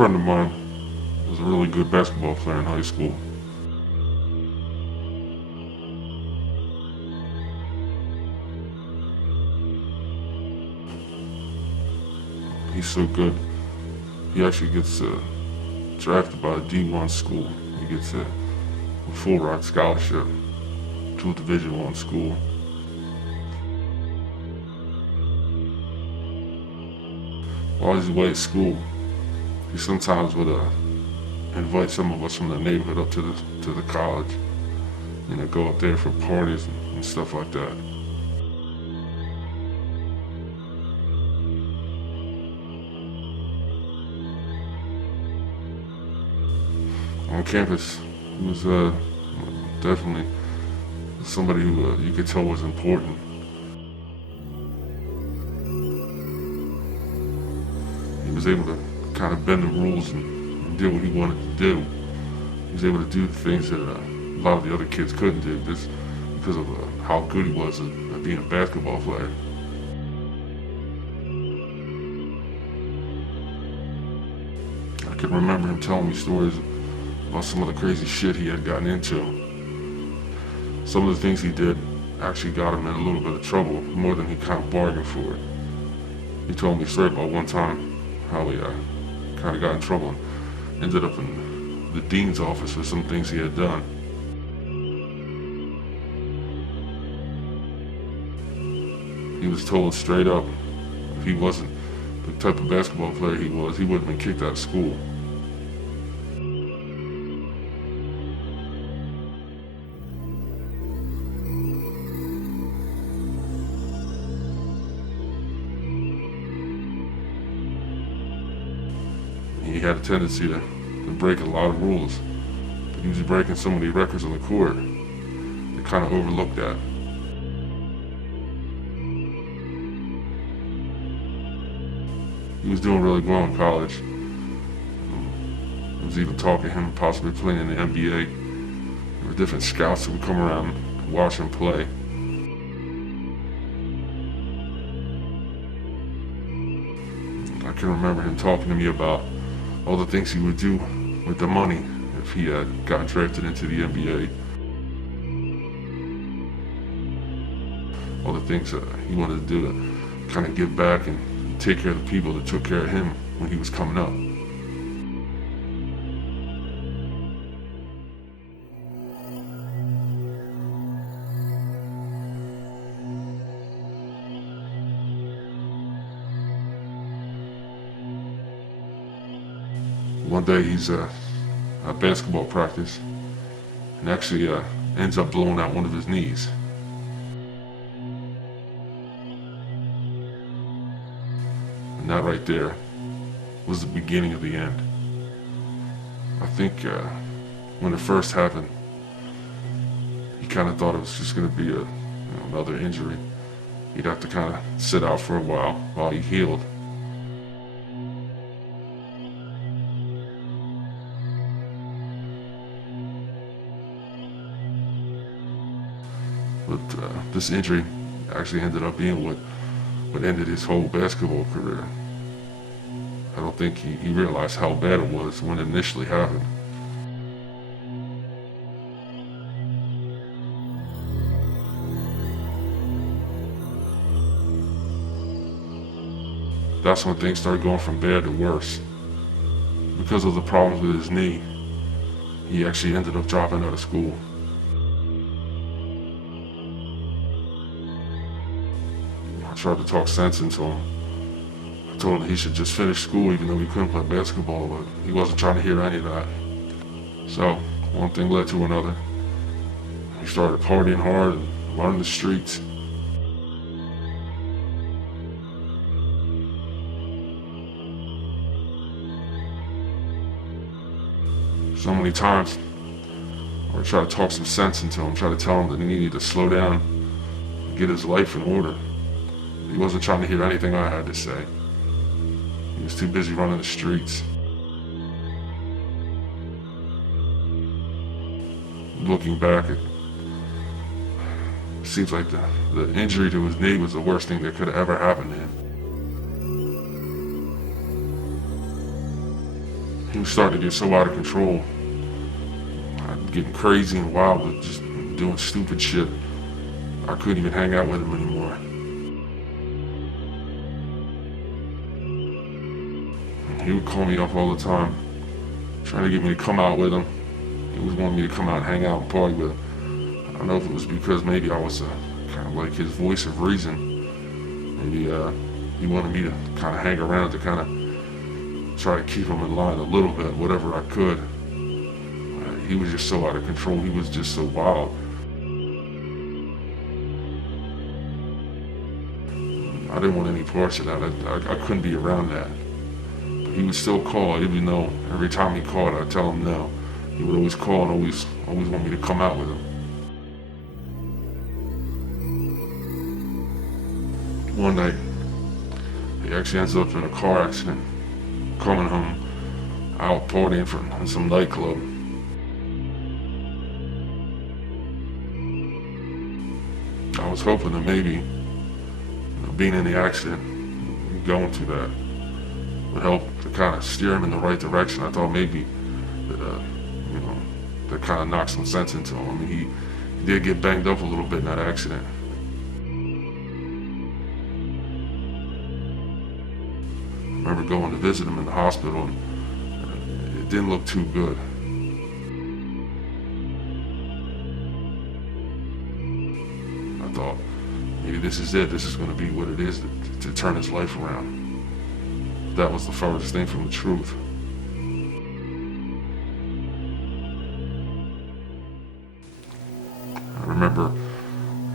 friend of mine was a really good basketball player in high school. He's so good. He actually gets drafted by a D1 school. He gets a full ride scholarship to a Division I school. While he's away at school, he sometimes would invite some of us from the neighborhood up to the college. Go up there for parties and stuff like that. On campus, he was definitely somebody who you could tell was important. He was able to kind of bend the rules and do what he wanted to do. He was able to do things that a lot of the other kids couldn't do just because of how good he was at being a basketball player. I can remember him telling me stories about some of the crazy shit he had gotten into. Some of the things he did actually got him in a little bit of trouble, more than he kind of bargained for. He told me a story about one time how he kind of got in trouble and ended up in the dean's office for some things he had done. He was told straight up if he wasn't the type of basketball player he was, he would have been kicked out of school. He had a tendency to break a lot of rules, but he was breaking so many records on the court, they kind of overlooked that. He was doing really well in college. There was even talk of him possibly playing in the NBA. There were different scouts that would come around and watch him play. I can remember him talking to me about all the things he would do with the money if he had got drafted into the NBA. All the things that he wanted to do to kind of give back and take care of the people that took care of him when he was coming up. One day he's at basketball practice and actually ends up blowing out one of his knees. And that right there was the beginning of the end. I think when it first happened, he kind of thought it was just going to be another injury. He'd have to kind of sit out for a while he healed. But this injury actually ended up being what ended his whole basketball career. I don't think he realized how bad it was when it initially happened. That's when things started going from bad to worse. Because of the problems with his knee, he actually ended up dropping out of school. I tried to talk sense into him. I told him he should just finish school even though he couldn't play basketball, but he wasn't trying to hear any of that. So, one thing led to another. He started partying hard and learning the streets. So many times, I would try to talk some sense into him, try to tell him that he needed to slow down and get his life in order. He wasn't trying to hear anything I had to say. He was too busy running the streets. Looking back, it seems like the injury to his knee was the worst thing that could have ever happened to him. He was starting to get so out of control, getting crazy and wild, but just doing stupid shit. I couldn't even hang out with him anymore. He would call me up all the time, trying to get me to come out with him. He was wanting me to come out and hang out and party with him. I don't know if it was because maybe I was kind of like his voice of reason. Maybe he wanted me to kind of hang around to kind of try to keep him in line a little bit, whatever I could. He was just so out of control. He was just so wild. I didn't want any parts of that. I couldn't be around that. But he would still call, even though every time he called, I'd tell him no. He would always call and always want me to come out with him. One night, he actually ends up in a car accident, coming home, out partying from some nightclub. I was hoping that maybe being in the accident, going through that, would help to kind of steer him in the right direction. I thought maybe that, that kind of knocked some sense into him. I mean, he did get banged up a little bit in that accident. I remember going to visit him in the hospital, and it didn't look too good. I thought, maybe this is it. This is going to be what it is to turn his life around. That was the farthest thing from the truth. I remember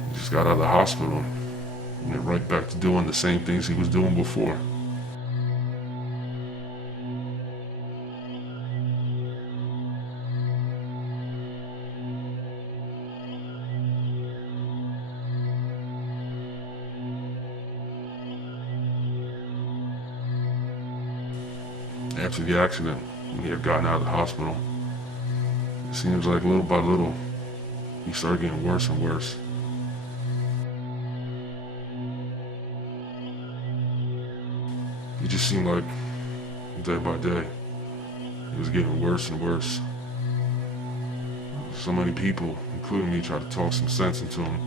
he just got out of the hospital and went right back to doing the same things he was doing before. After the accident, when he had gotten out of the hospital, it seems like little by little, he started getting worse and worse. It just seemed like day by day, it was getting worse and worse. So many people, including me, tried to talk some sense into him,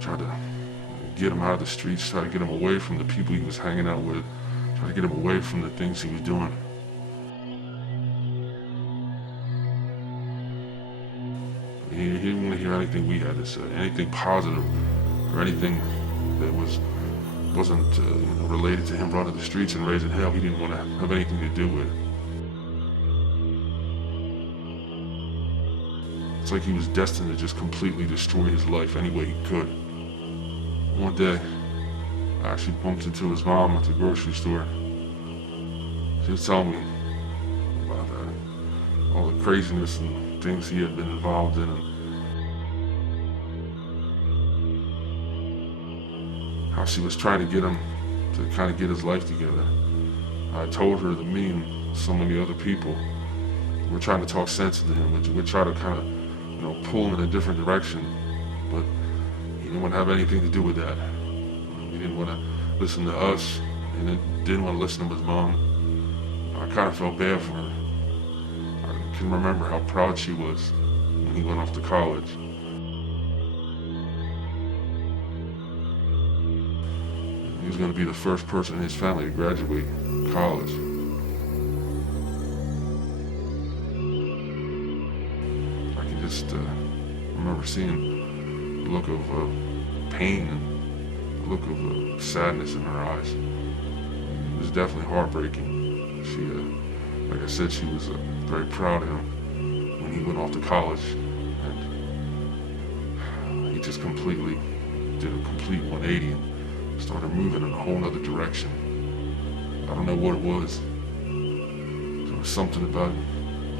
tried to get him out of the streets, tried to get him away from the people he was hanging out with, tried to get him away from the things he was doing. He didn't want to hear anything we had to say, anything positive or anything that wasn't related to him running the streets and raising hell. He didn't want to have anything to do with it. It's like he was destined to just completely destroy his life any way he could. One day, I actually bumped into his mom at the grocery store. She was telling me about all the craziness and things he had been involved in, and how she was trying to get him to kind of get his life together. I told her that me and so many other people were trying to talk sense into him. We're trying to kind of, pull him in a different direction, but he didn't want to have anything to do with that. He didn't want to listen to us, and didn't want to listen to his mom. I kind of felt bad for her. I can remember how proud she was when he went off to college. He was going to be the first person in his family to graduate college. I can just remember seeing the look of pain and the look of sadness in her eyes. It was definitely heartbreaking. She, like I said, she was very proud of him when he went off to college, and he just completely did a complete 180 and started moving in a whole other direction. I don't know what it was. There was something about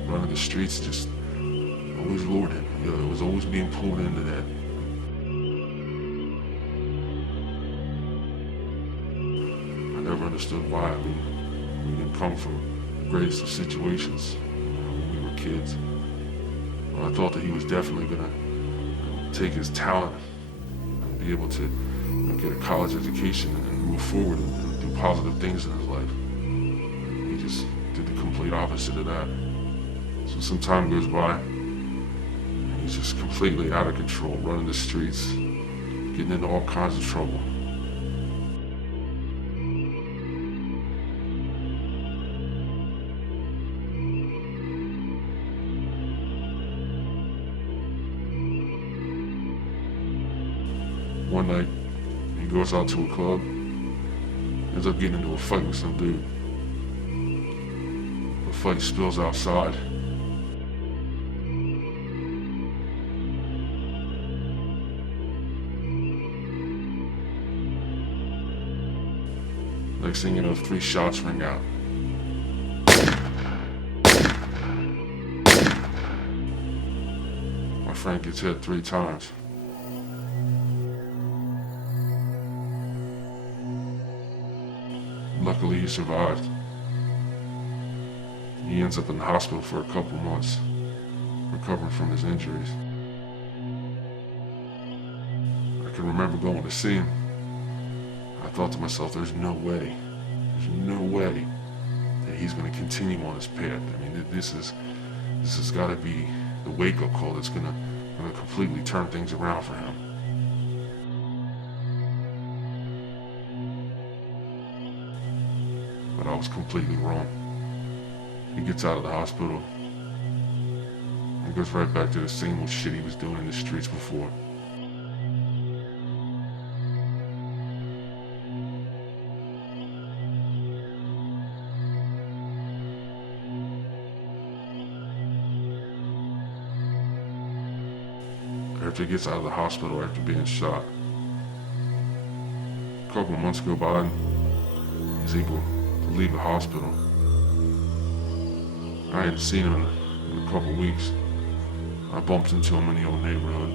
running the streets just always lured him. It was always being pulled into that. I never understood why. I mean, we didn't come from the greatest of situations when we were kids. Well, I thought that he was definitely going to take his talent and be able to get a college education and move forward and do positive things in his life. He just did the complete opposite of that. So some time goes by, and he's just completely out of control, running the streets, getting into all kinds of trouble. One night, he goes out to a club, ends up getting into a fight with some dude. The fight spills outside. Next thing you know, 3 shots ring out. My friend gets hit 3 times. Luckily, he survived. He ends up in the hospital for a couple months, recovering from his injuries. I can remember going to see him. I thought to myself, there's no way that he's going to continue on his path. I mean, this has got to be the wake-up call that's going to completely turn things around for him. But I was completely wrong. He gets out of the hospital and goes right back to the same old shit he was doing in the streets before. After he gets out of the hospital after being shot, a couple of months go by and he's able to leave the hospital. I hadn't seen him in a couple of weeks. I bumped into him in the old neighborhood.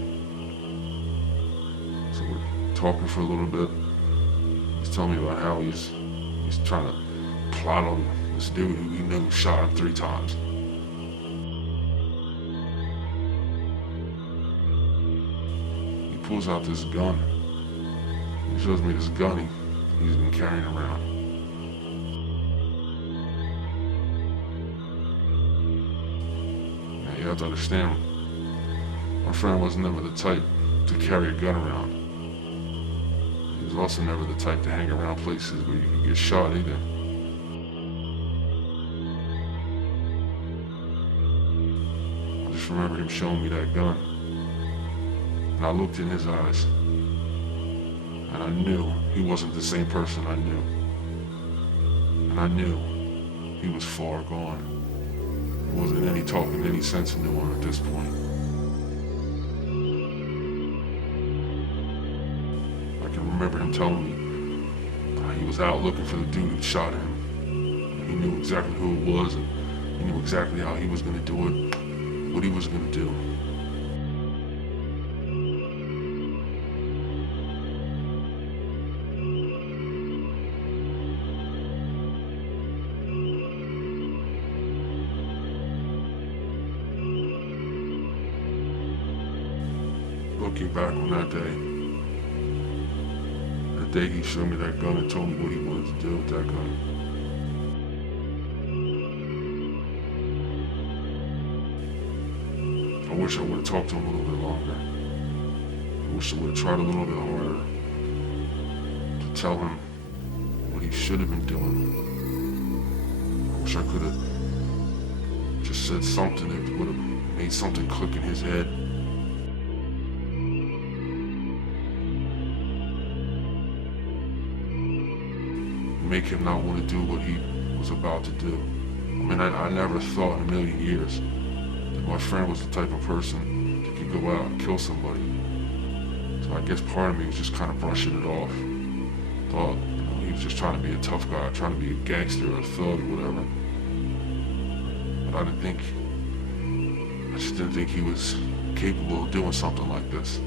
So we're talking for a little bit. He's telling me about how he's trying to plot on this dude who he knew shot him 3 times. He pulls out this gun. He shows me this gun he's been carrying around. Now you have to understand, my friend was never the type to carry a gun around. He was also never the type to hang around places where you could get shot either. I just remember him showing me that gun. And I looked in his eyes. And I knew he wasn't the same person I knew. And I knew he was far gone. There wasn't any talking, any sense into him at this point. I can remember him telling me he was out looking for the dude who shot him. And he knew exactly who it was, and he knew exactly how he was going to do it, what he was going to do. Looking back on that day he showed me that gun and told me what he wanted to do with that gun. I wish I would have talked to him a little bit longer. I wish I would have tried a little bit harder to tell him what he should have been doing. I wish I could have just said something that would have made something click in his head. Make him not want to do what he was about to do. I mean, I never thought in a million years that my friend was the type of person that could go out and kill somebody. So I guess part of me was just kind of brushing it off. Thought, he was just trying to be a tough guy, trying to be a gangster or a thug or whatever. But I just didn't think he was capable of doing something like this.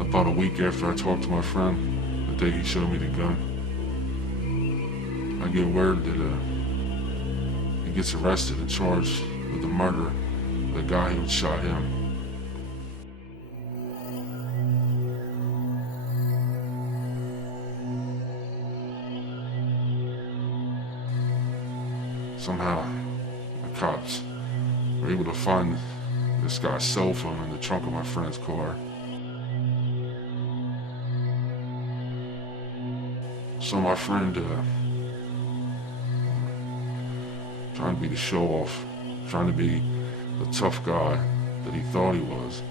About a week after I talked to my friend, the day he showed me the gun, I get word that he gets arrested and charged with the murder of the guy who shot him. Somehow, the cops were able to find this guy's cell phone in the trunk of my friend's car. So my friend, trying to be the show-off, trying to be the tough guy that he thought he was,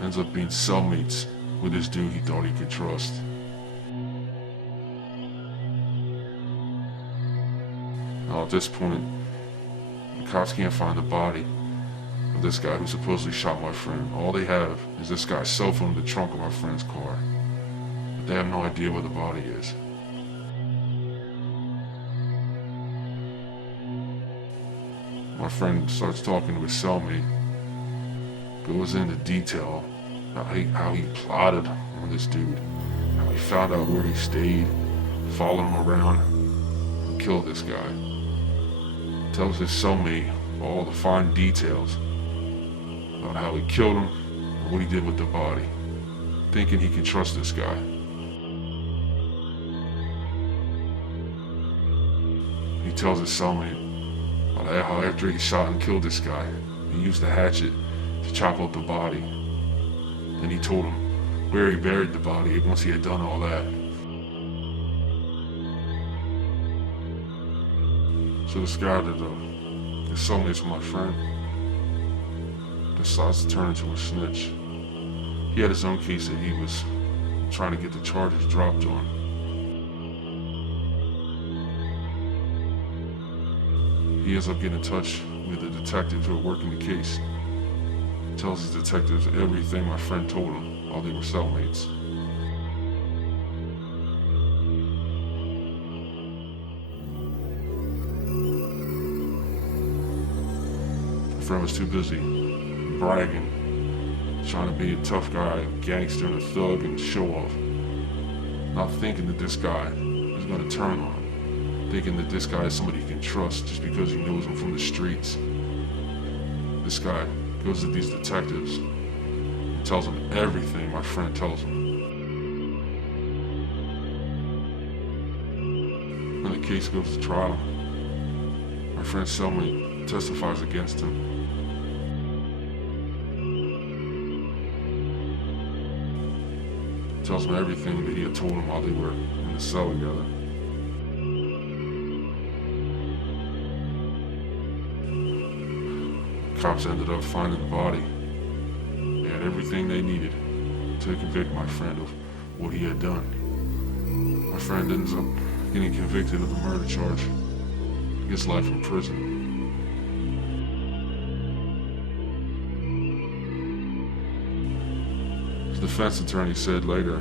ends up being cellmates with this dude he thought he could trust. Now at this point, the cops can't find the body of this guy who supposedly shot my friend. All they have is this guy's cell phone in the trunk of my friend's car. But they have no idea where the body is. My friend starts talking to his cellmate, goes into detail how he plotted on this dude, how he found out where he stayed, followed him around, and killed this guy. Tells his cellmate all the fine details about how he killed him and what he did with the body, thinking he can trust this guy. He tells his cellmate about how after he shot and killed this guy, he used the hatchet to chop up the body. Then he told him where he buried the body once he had done all that. So this guy that is cellmates with my friend decides to turn into a snitch. He had his own case that he was trying to get the charges dropped on. He ends up getting in touch with the detectives who are working the case. Tells his detectives everything my friend told him while they were cellmates. My friend was too busy bragging, trying to be a tough guy, a gangster, and a thug, and show off. Not thinking that this guy is going to turn on him. Thinking that this guy is somebody he can trust just because he knows him from the streets. This guy goes to these detectives and tells them everything my friend tells him. When the case goes to trial, my friend's cellmate testifies against him. Tells him everything that he had told him while they were in the cell together. Cops ended up finding the body. They had everything they needed to convict my friend of what he had done. My friend ends up getting convicted of the murder charge. He gets life in prison. His defense attorney said later,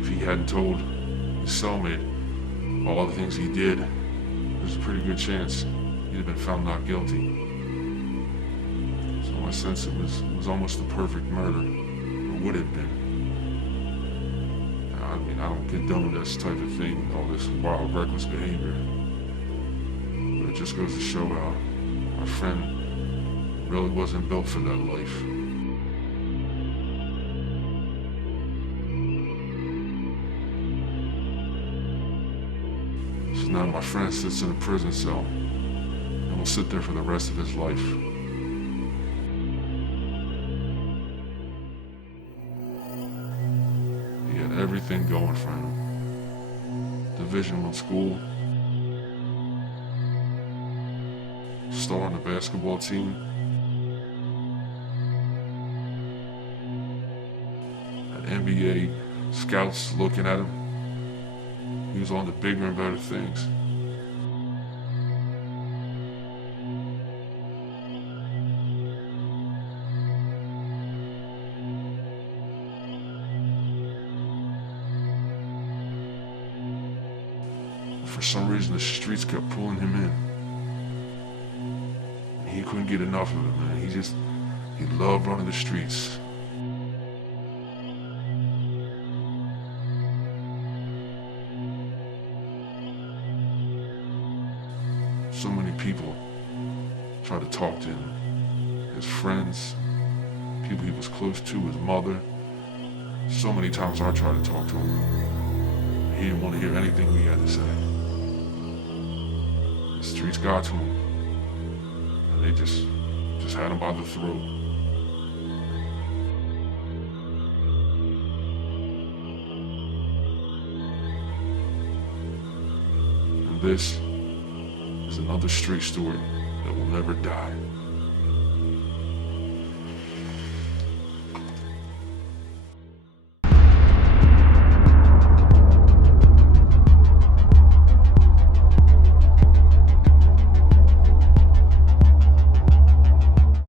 if he hadn't told his cellmate all the things he did, there's a pretty good chance he'd have been found not guilty. So in my sense, it was almost the perfect murder, or would have been. I mean, I don't condone this type of thing, all this wild, reckless behavior. But it just goes to show how my friend really wasn't built for that life. So now my friend sits in a prison cell and will sit there for the rest of his life. He had everything going for him. Division I school, star on the basketball team, had NBA scouts looking at him. He was on to bigger and better things. For some reason, the streets kept pulling him in. And he couldn't get enough of it, man. He loved running the streets. So many people tried to talk to him. His friends, people he was close to, his mother. So many times I tried to talk to him. He didn't want to hear anything we had to say. The streets got to him. And they just had him by the throat. And this is another street story that will never die.